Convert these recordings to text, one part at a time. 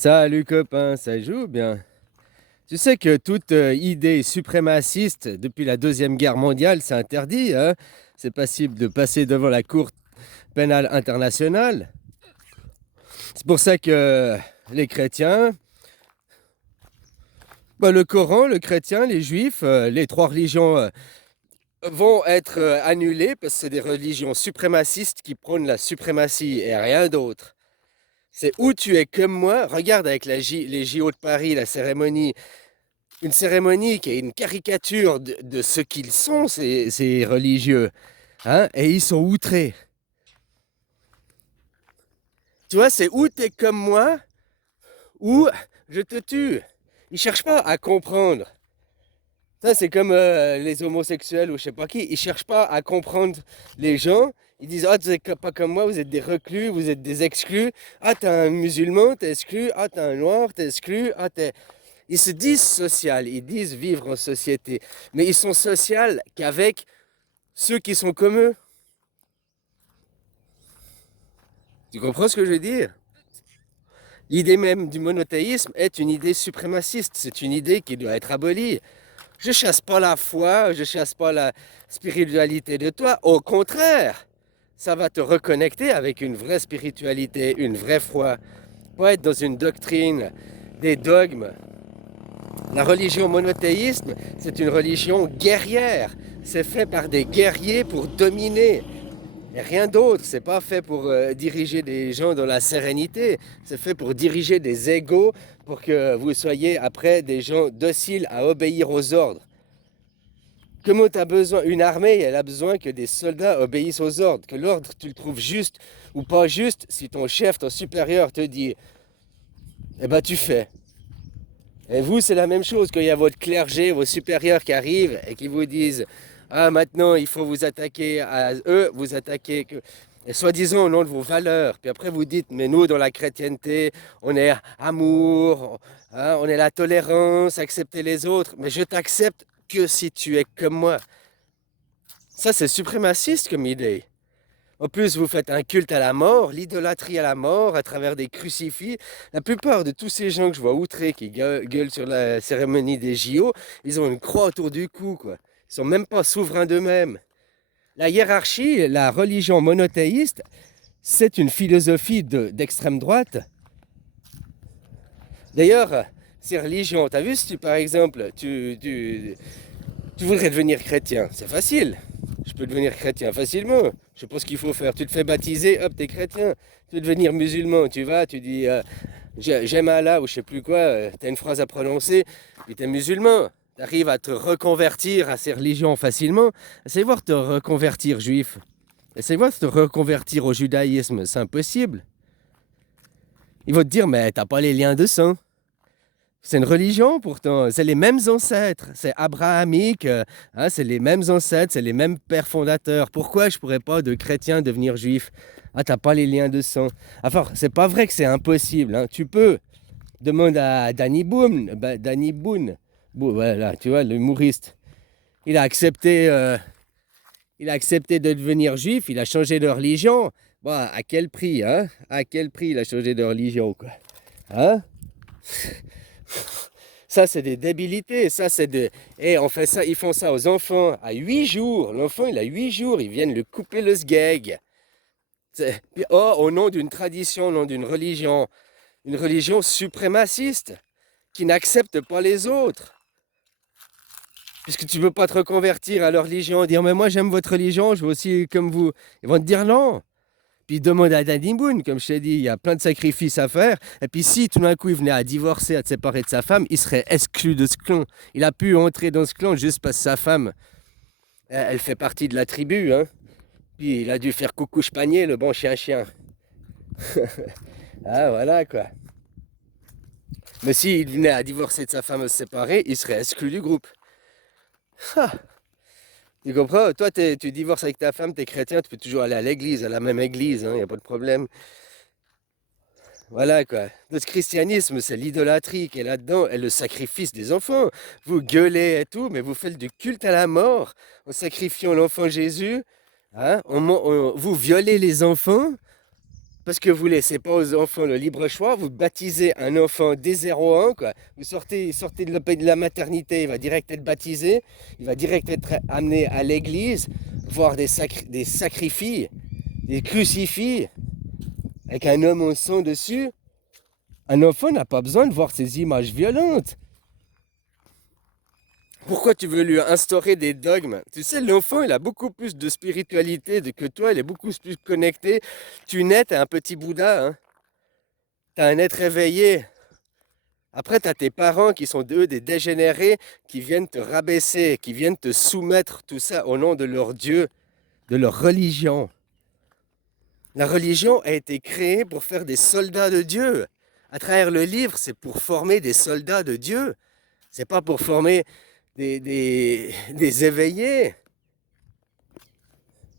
Salut copain, ça joue bien. Tu sais que toute idée suprémaciste depuis la Deuxième Guerre mondiale, c'est interdit, hein? C'est passible de passer devant la Cour pénale internationale. C'est pour ça que les chrétiens, le Coran, le chrétien, les juifs, les trois religions vont être annulées parce que c'est des religions suprémacistes qui prônent la suprématie et rien d'autre. C'est où tu es comme moi. Regarde avec les JO de Paris, la cérémonie. Une cérémonie qui est une caricature de ce qu'ils sont, ces religieux. Hein, et ils sont outrés. Tu vois, c'est où t'es comme moi, ou je te tue. Ils cherchent pas à comprendre. Ça, c'est comme les homosexuels ou je sais pas qui. Ils cherchent pas à comprendre les gens. Ils disent, ah, vous n'êtes pas comme moi, vous êtes des reclus, vous êtes des exclus. Ah, t'es un musulman, t'es exclu. Ah, t'es un noir, t'es exclu. Ah, t'es... Ils se disent social, ils disent vivre en société, mais ils sont sociaux qu'avec ceux qui sont comme eux. Tu comprends ce que je veux dire? L'idée même du monothéisme est une idée suprémaciste, c'est une idée qui doit être abolie. Je chasse pas la foi, je chasse pas la spiritualité de toi, au contraire, ça va te reconnecter avec une vraie spiritualité, une vraie foi, pas être dans une doctrine, des dogmes. La religion monothéiste, c'est une religion guerrière. C'est fait par des guerriers pour dominer. Et rien d'autre. C'est pas fait pour diriger des gens dans la sérénité. C'est fait pour diriger des égos pour que vous soyez après des gens dociles à obéir aux ordres. Comment tu as besoin? Une armée, elle a besoin que des soldats obéissent aux ordres. Que l'ordre, tu le trouves juste ou pas juste. Si ton chef, ton supérieur te dit, eh ben tu fais. Et vous, c'est la même chose quand il y a votre clergé, vos supérieurs qui arrivent et qui vous disent ah, maintenant, il faut vous attaquer à eux, vous attaquer, et soi-disant au nom de vos valeurs. Puis après, vous dites mais nous, dans la chrétienté, on est amour, hein, on est la tolérance, accepter les autres. Mais je t'accepte que si tu es comme moi. Ça, c'est suprémaciste comme idée. En plus, vous faites un culte à la mort, l'idolâtrie à la mort, à travers des crucifix. La plupart de tous ces gens que je vois outrés qui gueulent sur la cérémonie des JO, ils ont une croix autour du cou, quoi. Ils sont même pas souverains d'eux-mêmes. La hiérarchie, la religion monothéiste, c'est une philosophie d'extrême droite. D'ailleurs, ces religions, tu as vu si tu, par exemple, tu voudrais devenir chrétien, c'est facile. Je peux devenir chrétien facilement. Je sais pas ce qu'il faut faire. Tu te fais baptiser, hop, t'es chrétien. Tu veux devenir musulman, tu vas, tu dis j'aime Allah ou je sais plus quoi, t'as une phrase à prononcer, puis t'es musulman. Tu arrives à te reconvertir à ces religions facilement. Essaye voir te reconvertir juif. Essaye voir te reconvertir au judaïsme. C'est impossible. Ils vont te dire, mais t'as pas les liens de sang. C'est une religion pourtant, c'est les mêmes ancêtres, c'est abrahamique, hein, c'est les mêmes ancêtres, c'est les mêmes pères fondateurs. Pourquoi je pourrais pas de chrétien devenir juif? Ah, t'as pas les liens de sang. Enfin, c'est pas vrai que c'est impossible, hein. Tu peux. Demande à Danny Boone, Danny Boone, voilà, tu vois, l'humoriste. Il a accepté, il a accepté de devenir juif, il a changé de religion. Bon, à quel prix, hein? À quel prix il a changé de religion, quoi? Hein? Ça, c'est des débilités. Ça, c'est de. Et on fait ça, ils font ça aux enfants à 8 jours. L'enfant, il a 8 jours. Ils viennent le couper le sgeg. Oh, au nom d'une tradition, au nom d'une religion. Une religion suprémaciste qui n'accepte pas les autres. Puisque tu ne veux pas te reconvertir à leur religion, dire mais moi j'aime votre religion, je veux aussi comme vous. Ils vont te dire non. Puis demande à Danny Boone, comme je t'ai dit, il y a plein de sacrifices à faire. Et puis si tout d'un coup il venait à divorcer, à se séparer de sa femme, il serait exclu de ce clan. Il a pu entrer dans ce clan juste parce que sa femme, elle fait partie de la tribu. Hein. Puis il a dû faire coucou panier, le bon chien-chien. Ah voilà quoi. Mais s'il venait à divorcer de sa femme, à se séparer, il serait exclu du groupe. Ah, tu comprends? Toi, tu divorces avec ta femme, t'es chrétien, tu peux toujours aller à l'église, à la même église, il n'y a pas de problème. Voilà quoi. Notre christianisme, c'est l'idolâtrie qui est là-dedans et le sacrifice des enfants. Vous gueulez et tout, mais vous faites du culte à la mort en sacrifiant l'enfant Jésus. Hein? Vous violez les enfants parce que vous ne laissez pas aux enfants le libre choix, vous baptisez un enfant dès 0 ans, quoi. Vous sortez de la maternité, il va direct être baptisé, il va direct être amené à l'église, voir des sacrifices, des crucifix, avec un homme au sang dessus. Un enfant n'a pas besoin de voir ces images violentes. Pourquoi tu veux lui instaurer des dogmes? Tu sais, l'enfant, il a beaucoup plus de spiritualité que toi, il est beaucoup plus connecté. Tu nais, t'es un petit Bouddha, hein. T'es un être éveillé. Après, t'as tes parents qui sont eux des dégénérés, qui viennent te rabaisser, qui viennent te soumettre tout ça au nom de leur Dieu, de leur religion. La religion a été créée pour faire des soldats de Dieu. À travers le livre, c'est pour former des soldats de Dieu. C'est pas pour former des éveillés.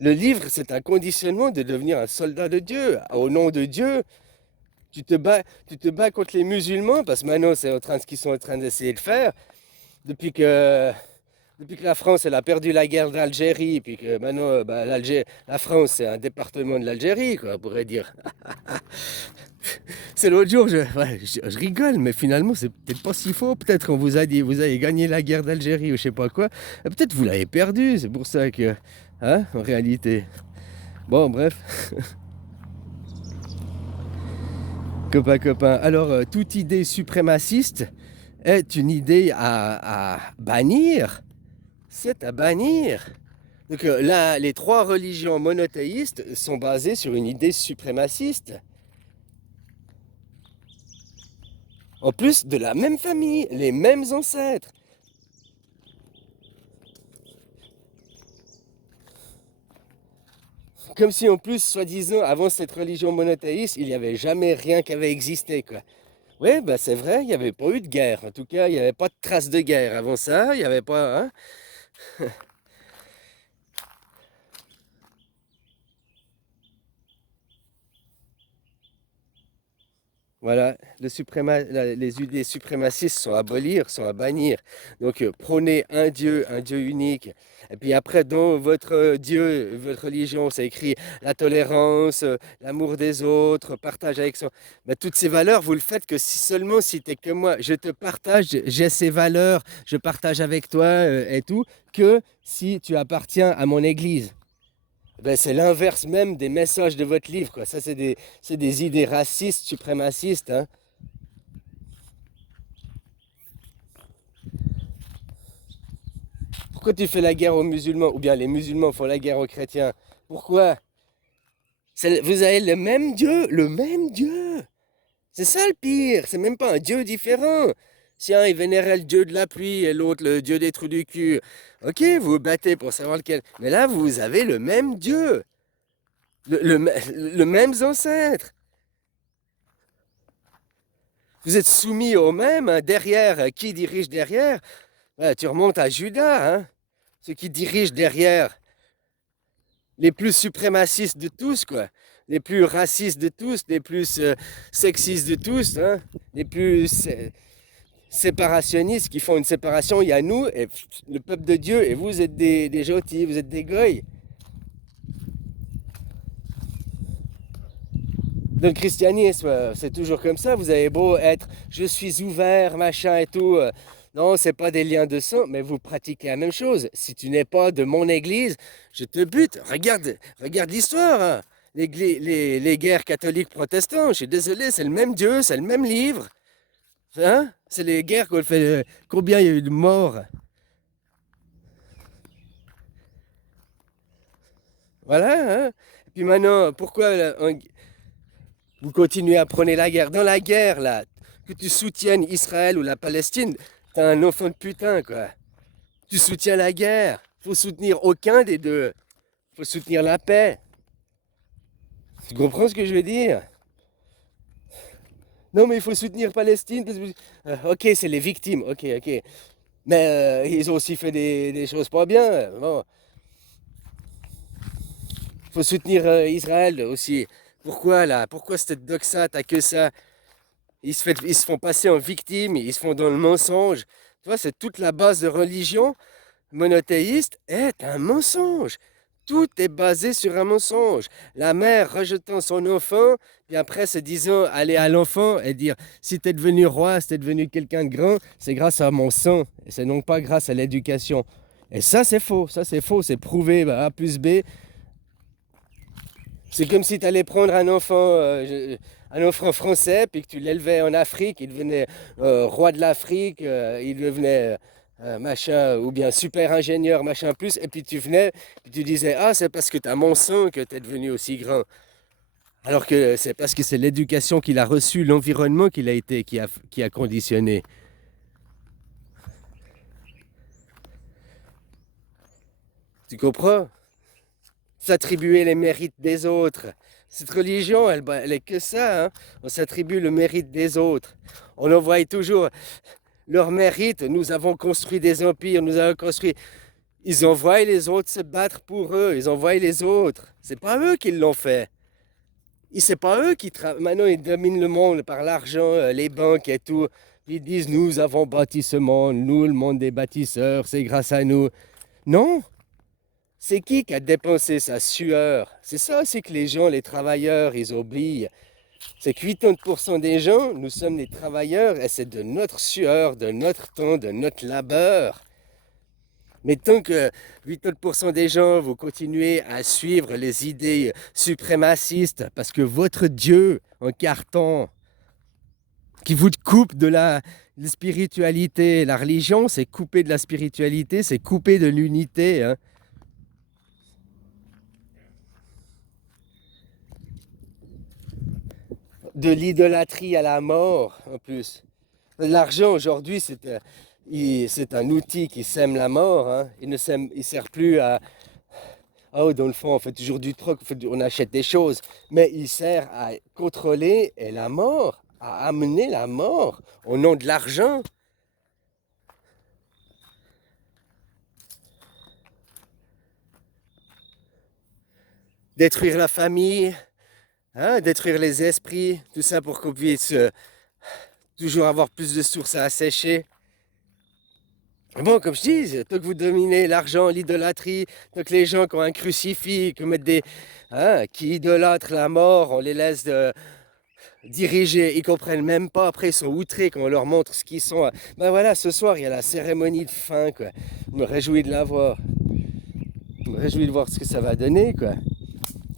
Le livre, c'est un conditionnement de devenir un soldat de Dieu. Au nom de Dieu, tu te bats contre les musulmans, parce que maintenant, c'est ce qu'ils sont en train d'essayer de faire. Depuis que, depuis que la France elle a perdu la guerre d'Algérie, puis que maintenant, bah, la France, c'est un département de l'Algérie, quoi, on pourrait dire. C'est l'autre jour, je rigole, mais finalement, c'est peut-être pas si faux. Peut-être qu'on vous a dit, vous avez gagné la guerre d'Algérie ou je sais pas quoi. Et peut-être vous l'avez perdu, c'est pour ça que, hein, en réalité. Bon, bref. Copain, copain. Alors, toute idée suprémaciste est une idée à bannir. C'est à bannir. Donc là, les trois religions monothéistes sont basées sur une idée suprémaciste. En plus de la même famille, les mêmes ancêtres. Comme si en plus, soi-disant, avant cette religion monothéiste, il n'y avait jamais rien qui avait existé, quoi. Oui, bah c'est vrai, il n'y avait pas eu de guerre. En tout cas, il n'y avait pas de traces de guerre. Avant ça, il n'y avait pas, hein. Voilà, les idées suprémacistes sont à abolir, sont à bannir. Donc prônez un Dieu unique. Et puis après, dans votre Dieu, votre religion, c'est écrit la tolérance, l'amour des autres, partage avec son... Ben, toutes ces valeurs, vous le faites que si seulement si tu es que moi, je te partage, j'ai ces valeurs, je partage avec toi et tout, que si tu appartiens à mon église. Ben, c'est l'inverse même des messages de votre livre, quoi. Ça, c'est des idées racistes, suprémacistes, hein. Pourquoi tu fais la guerre aux musulmans? Ou bien les musulmans font la guerre aux chrétiens? Pourquoi? Vous avez le même Dieu, le même Dieu. C'est ça le pire, c'est même pas un Dieu différent. Si un il vénérait le Dieu de la pluie et l'autre le Dieu des trous du cul, ok, vous vous battez pour savoir lequel. Mais là, vous avez le même Dieu, le même ancêtre. Vous êtes soumis au même, hein, derrière. Qui dirige derrière? Ouais, tu remontes à Judas, hein? Ceux qui dirigent derrière, les plus suprémacistes de tous, quoi. Les plus racistes de tous, les plus sexistes de tous, hein? Les plus séparationnistes qui font une séparation. Il y a nous, et le peuple de Dieu, et vous êtes des gentils, vous êtes des goy. Dans le christianisme, c'est toujours comme ça. Vous avez beau être, je suis ouvert, machin et tout. Non, c'est pas des liens de sang, mais vous pratiquez la même chose. Si tu n'es pas de mon église, je te bute. Regarde l'histoire, hein. Les guerres catholiques protestantes, je suis désolé, c'est le même Dieu, c'est le même livre. Hein? C'est les guerres qu'on fait. Combien il y a eu de morts? Voilà, hein? Et puis maintenant, pourquoi vous continuez à prôner la guerre? Dans la guerre, là, que tu soutiennes Israël ou la Palestine, t'es un enfant de putain, quoi. Tu soutiens la guerre. Faut soutenir aucun des deux. Faut soutenir la paix. Tu comprends ce que je veux dire? Non, mais il faut soutenir Palestine. Ok, c'est les victimes. Ok, ok. Mais ils ont aussi fait des choses pas bien. Bon, faut soutenir Israël aussi. Pourquoi là? Pourquoi cette doxa, t'as que ça? Ils se font passer en victimes, ils se font dans le mensonge. Tu vois, c'est toute la base de religion monothéiste est un mensonge. Tout est basé sur un mensonge. La mère rejetant son enfant, puis après se disant, aller à l'enfant et dire, si tu es devenu roi, si tu es devenu quelqu'un de grand, c'est grâce à mon sang, et c'est non pas grâce à l'éducation. Et ça c'est faux, c'est prouvé, A plus B. C'est comme si tu allais prendre un enfant français, puis que tu l'élevais en Afrique, il devenait roi de l'Afrique, il devenait machin, ou bien super ingénieur, machin plus, et puis tu venais, puis tu disais, ah, c'est parce que tu as mon sang que tu es devenu aussi grand. Alors que c'est parce que c'est l'éducation qu'il a reçue, l'environnement qui a conditionné. Tu comprends? S'attribuer les mérites des autres. Cette religion, elle est que ça, hein. On s'attribue le mérite des autres. On envoie toujours leur mérite. Nous avons construit des empires, nous avons construit. Ils envoient les autres se battre pour eux. Ils envoient les autres. C'est pas eux qui l'ont fait. C'est pas eux qui travaillent. Maintenant, ils dominent le monde par l'argent, les banques et tout. Ils disent, nous avons bâti ce monde, nous, le monde des bâtisseurs, c'est grâce à nous. Non, c'est qui a dépensé sa sueur? C'est ça, c'est que les gens, les travailleurs, ils oublient. C'est que 80% des gens, nous sommes des travailleurs et c'est de notre sueur, de notre temps, de notre labeur. Mais tant que 80% des gens, vous continuez à suivre les idées suprémacistes parce que votre Dieu en carton, qui vous coupe de la spiritualité, la religion, c'est couper de la spiritualité, c'est couper de l'unité, hein. De l'idolâtrie à la mort, en plus. L'argent, aujourd'hui, c'est un outil qui sème la mort, hein. Il ne sert plus à... Oh, dans le fond, on fait toujours du troc, on achète des choses. Mais il sert à contrôler et la mort, à amener la mort au nom de l'argent. Détruire la famille, hein, détruire les esprits, tout ça pour qu'on puisse toujours avoir plus de sources à assécher. Bon, comme je dis, tant que vous dominez l'argent, l'idolâtrie, tant que les gens qui ont un crucifix, qui idolâtrent la mort, on les laisse diriger, ils comprennent même pas, après ils sont outrés quand on leur montre ce qu'ils sont. Ben voilà, ce soir il y a la cérémonie de fin, quoi. Je me réjouis de la voir. Je me réjouis de voir ce que ça va donner, quoi.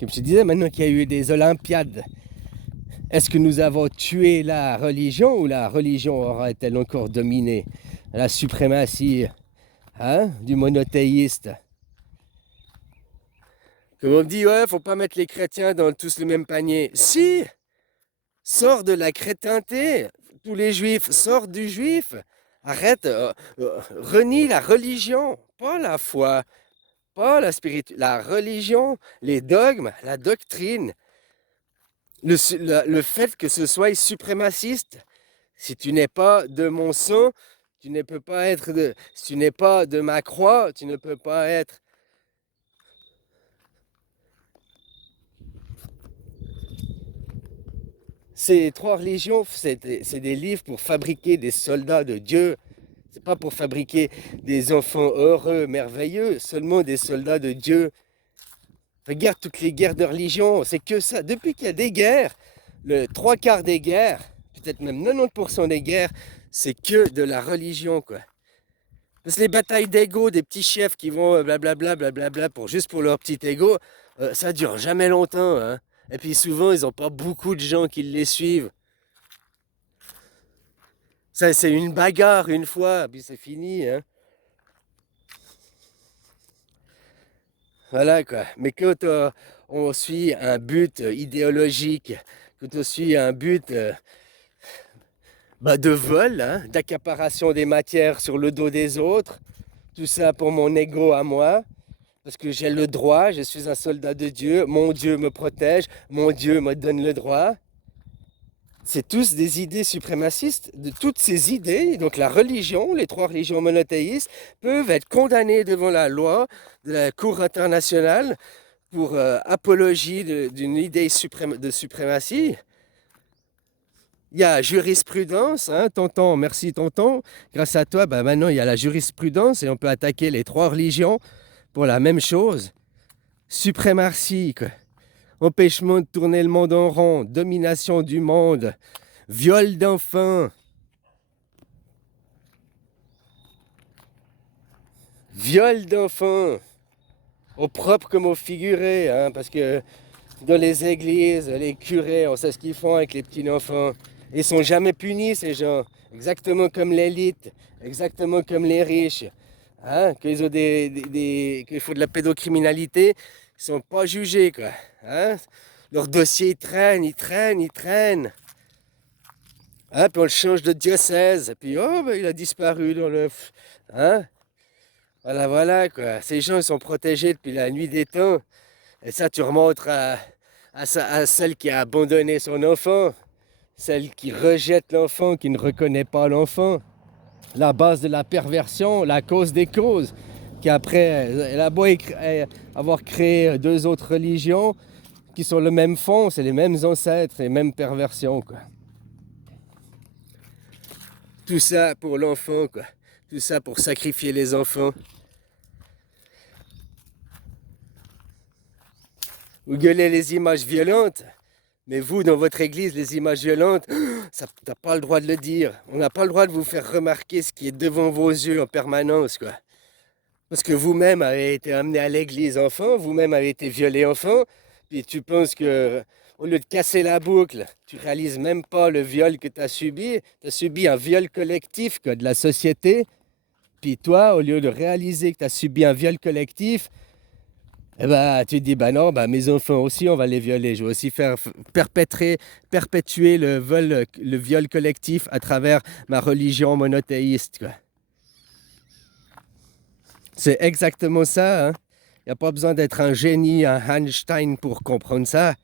Comme je te disais, maintenant qu'il y a eu des Olympiades, est-ce que nous avons tué la religion ou la religion aura-t-elle encore dominé la suprématie, hein, du monothéiste? Comme on me dit, ouais, faut pas mettre les chrétiens dans tous le même panier. Si, sors de la crétinté. Tous les juifs, sors du juif. Arrête, renie la religion, pas la foi, pas la spiritualité, la religion, les dogmes, la doctrine. Le fait que ce soit suprémaciste, si tu n'es pas de mon sang, tu ne peux pas être de... Si tu n'es pas de ma croix, tu ne peux pas être... Ces trois religions, c'est des livres pour fabriquer des soldats de Dieu. C'est pas pour fabriquer des enfants heureux, merveilleux, seulement des soldats de Dieu. Regarde toutes les guerres de religion, c'est que ça. Depuis qu'il y a des guerres, le trois quarts des guerres, peut-être même 90% des guerres, c'est que de la religion, quoi. Parce que les batailles d'ego des petits chefs qui vont blablabla, blablabla, juste pour leur petit ego, ça dure jamais longtemps, hein. Et puis souvent, ils n'ont pas beaucoup de gens qui les suivent. Ça, c'est une bagarre une fois, puis c'est fini, hein. Voilà, quoi. Mais quand on suit un but idéologique, quand on suit un but de vol, hein, d'accaparation des matières sur le dos des autres, tout ça pour mon ego à moi, parce que j'ai le droit, je suis un soldat de Dieu, mon Dieu me protège, mon Dieu me donne le droit. C'est tous des idées suprémacistes. De toutes ces idées, donc la religion, les trois religions monothéistes, peuvent être condamnées devant la loi de la Cour internationale pour apologie d'une idée de suprématie. Il y a jurisprudence, hein, tonton, merci tonton. Grâce à toi, maintenant il y a la jurisprudence et on peut attaquer les trois religions pour la même chose. suprématie, quoi. Empêchement de tourner le monde en rond, domination du monde, viol d'enfants, viol d'enfants, au propre comme au figuré, hein, parce que dans les églises, les curés, on sait ce qu'ils font avec les petits enfants. Ils sont jamais punis, ces gens. Exactement comme l'élite, exactement comme les riches. Hein, qu'ils ont qu'il faut de la pédocriminalité, ils sont pas jugés, quoi. Hein. Leur dossier, il traîne, il traîne, il traîne. Hein, puis on le change de diocèse. Et puis, oh, ben, il a disparu dans le... Hein. Voilà, voilà, quoi. Ces gens, ils sont protégés depuis la nuit des temps. Et ça, tu remontes à celle qui a abandonné son enfant, celle qui rejette l'enfant, qui ne reconnaît pas l'enfant. La base de la perversion, la cause des causes, qui après, elle a beau avoir créé deux autres religions qui sont le même fond, c'est les mêmes ancêtres, les mêmes perversions, quoi. Tout ça pour l'enfant, quoi. Tout ça pour sacrifier les enfants. Vous gueulez les images violentes, mais vous, dans votre église, les images violentes, ça, t'as pas le droit de le dire. On n'a pas le droit de vous faire remarquer ce qui est devant vos yeux en permanence, quoi. Parce que vous-même avez été amené à l'église enfant, vous-même avez été violé enfant, puis tu penses que, au lieu de casser la boucle, tu réalises même pas le viol que tu as subi un viol collectif, quoi, de la société, puis toi, au lieu de réaliser que tu as subi un viol collectif, eh ben, tu te dis, bah non, bah, mes enfants aussi, on va les violer. Je vais aussi faire perpétuer le viol collectif à travers ma religion monothéiste, quoi. C'est exactement ça, hein. Il n'y a pas besoin d'être un génie, un Einstein pour comprendre ça.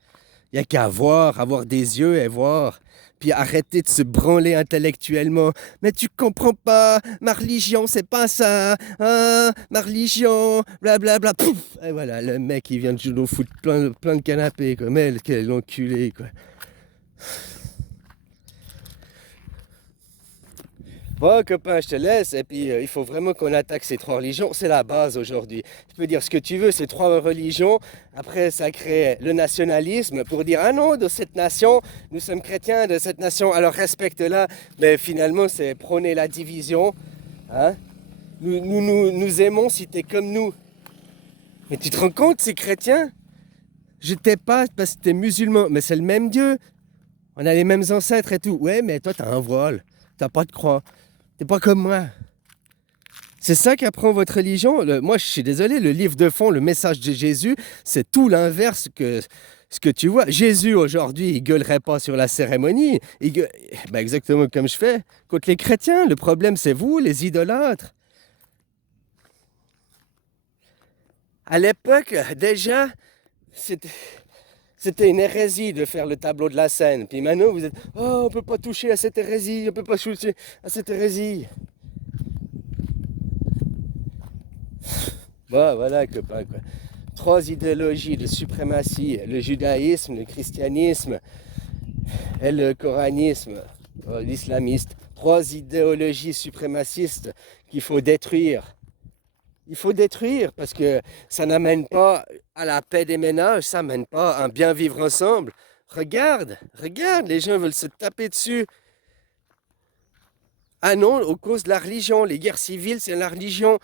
Il n'y a qu'à voir, avoir des yeux et voir. Puis arrêter de se branler intellectuellement. Mais tu comprends pas, ma religion, c'est pas ça. Hein, ma religion, blablabla. Pouf. Et voilà, le mec, il vient de nous foutre plein de canapés, quoi. Mais quel enculé, quoi. Bon, copain, je te laisse. Et puis, il faut vraiment qu'on attaque ces trois religions. C'est la base aujourd'hui. Tu peux dire ce que tu veux, ces trois religions. Après, ça crée le nationalisme pour dire, ah non, de cette nation, nous sommes chrétiens de cette nation, alors respecte-la. Mais finalement, c'est prôner la division. Hein. Nous aimons si tu es comme nous. Mais tu te rends compte, ces chrétiens, je t'aime pas parce que tu es musulman. Mais c'est le même Dieu. On a les mêmes ancêtres et tout. Ouais, mais toi, tu as un voile. Tu n'as pas de croix. T'es pas comme moi. C'est ça qu'apprend votre religion. Moi, je suis désolé, le livre de fond, le message de Jésus, c'est tout l'inverse que ce que tu vois. Jésus, aujourd'hui, il gueulerait pas sur la cérémonie. Ben, exactement comme je fais. Contre les chrétiens, le problème, c'est vous, les idolâtres. À l'époque, déjà, c'était une hérésie de faire le tableau de la scène. Puis maintenant, vous êtes, oh, on peut pas toucher à cette hérésie, on peut pas toucher à cette hérésie. Bon, voilà, copain, quoi. Trois idéologies de suprématie, le judaïsme, le christianisme et le coranisme, l'islamiste. Trois idéologies suprémacistes qu'il faut détruire. Il faut détruire parce que ça n'amène pas à la paix des ménages, ça n'amène pas à un bien vivre ensemble. Regarde, regarde, les gens veulent se taper dessus. Ah non, aux cause de la religion, les guerres civiles, c'est la religion.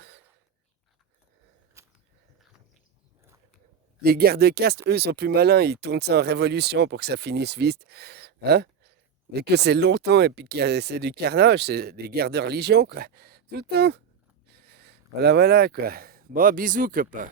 Les guerres de caste, eux, sont plus malins, ils tournent ça en révolution pour que ça finisse vite. Hein? Mais que c'est longtemps et puis que c'est du carnage, c'est des guerres de religion, quoi. Tout le temps. Voilà, voilà, quoi. Bon, bisous, copain.